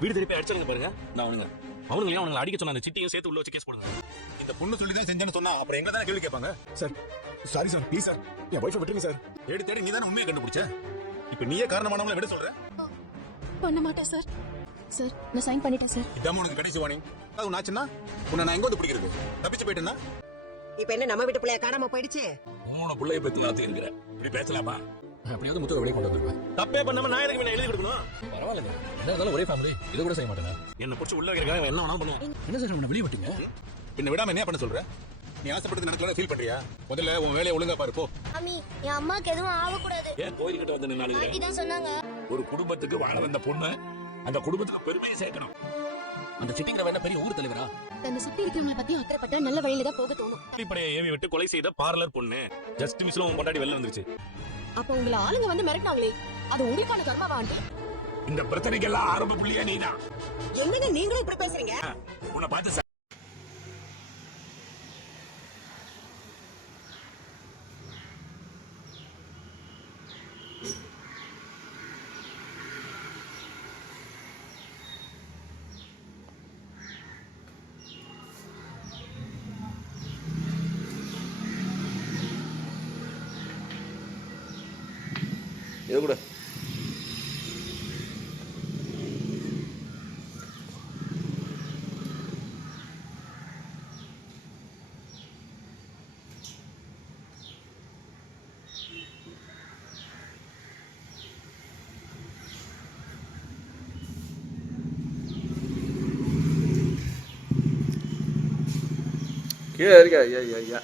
வீடு திருப்பி அடிச்சாங்க பாருங்க. நான் அவனுங்க அடிக்க சொன்ன அந்த சிட்டியும் சேர்த்து உள்ள வச்சு கேஸ் போடுங்க. இந்த பொண்ணு சொல்லி தான் செஞ்சேன்னு சொன்னா அப்புறம் எங்க தானே கேள்வி கேட்பாங்க. Sir sorry sir, please sir, N wifi விட்டுருங்க சார். தேடி நீ தானே உண்மையை கண்டுபிடிச்ச. இப்ப நீயே காரணமானவங்கள விட சொல்ற. பண்ண மாட்டேன் சார். சார் நான் சைன் பண்ணிட்டேன் சார். இதாம உனக்கு கடைசி வார்னிங். அது நாச்சுன்னா உன்னை நான் எங்க வந்து பிடிக்கிறது? தப்பிச்சு போயிட்டேன்னா இப்ப என்ன நம்ம வீட்டு பிள்ளைய காணாம போயிடுச்சு? உன பிள்ளைய பத்தி நான் தெரிஞ்சுக்கிறேன். இப்படி பேசலாமா? அப்படியாவது முத்துவை வெளியே கொண்டு வந்துருவேன். தப்பே பண்ணாம நான் எதுக்கு எழுதி கொடுக்கணும்? பரவாயில்ல, என்ன இருந்தாலும் ஒரே ஃபேமிலி, இதை கூட செய்ய மாட்டேன். என்ன பிடிச்சி உள்ள வைக்கிறேன், என்ன வேணாலும் பண்ணுவோம். என்ன சார் உன்னை வெளியே விட்டீங்க? பின்ன விடாம என்ன பண்ண சொல்ற? நீ ஆசைப்பட்டது நடக்கல ஃபீல் பண்றியா? முதல்ல உன் வேலையை ஒழுங்கா பாரு போ. அம்மி, என் அம்மாக்கு எதுவும் ஆகக்கூடாது. ஏன் கோயில்கிட்ட வந்து நின்னாலுங்க? இதான் சொன்னாங்க. ஒரு குடும்பத்துக்கு வாழ வந்த பொண்ணு அந்த குடும்பத்துக்கு பெருமையை சேர்க்கணும். அந்த சிட்டிங்கிற வேணா பெரிய ஊர் தலைவரா? தன்னை சுத்தி இருக்கிறவங்களை பத்தி அக்கறைப்பட்ட நல்ல வழியில தான் போக தோணும். இப்படியே ஏவி விட்டு கொலை செய்த பார்லர் பொண்ணு ஜஸ்ட் மிஸ்ல உன் கொண்டாடி வெளில வந்துருச்சு. அப்ப உங்களை ஆளுங்க வந்து மிரட்டினாங்களே, அது உங்களுக்கான கர்மாவா ஆண்டி? இந்த பிரச்சனைக்கெல்லாம் ஆரம்ப புள்ளியா நீதான். என்னங்க நீங்களும் இப்படி பேசுறீங்க? உன்னை பார்த்து இது கூட கீழே இருக்கா? ஐயா ஐயா ஐயா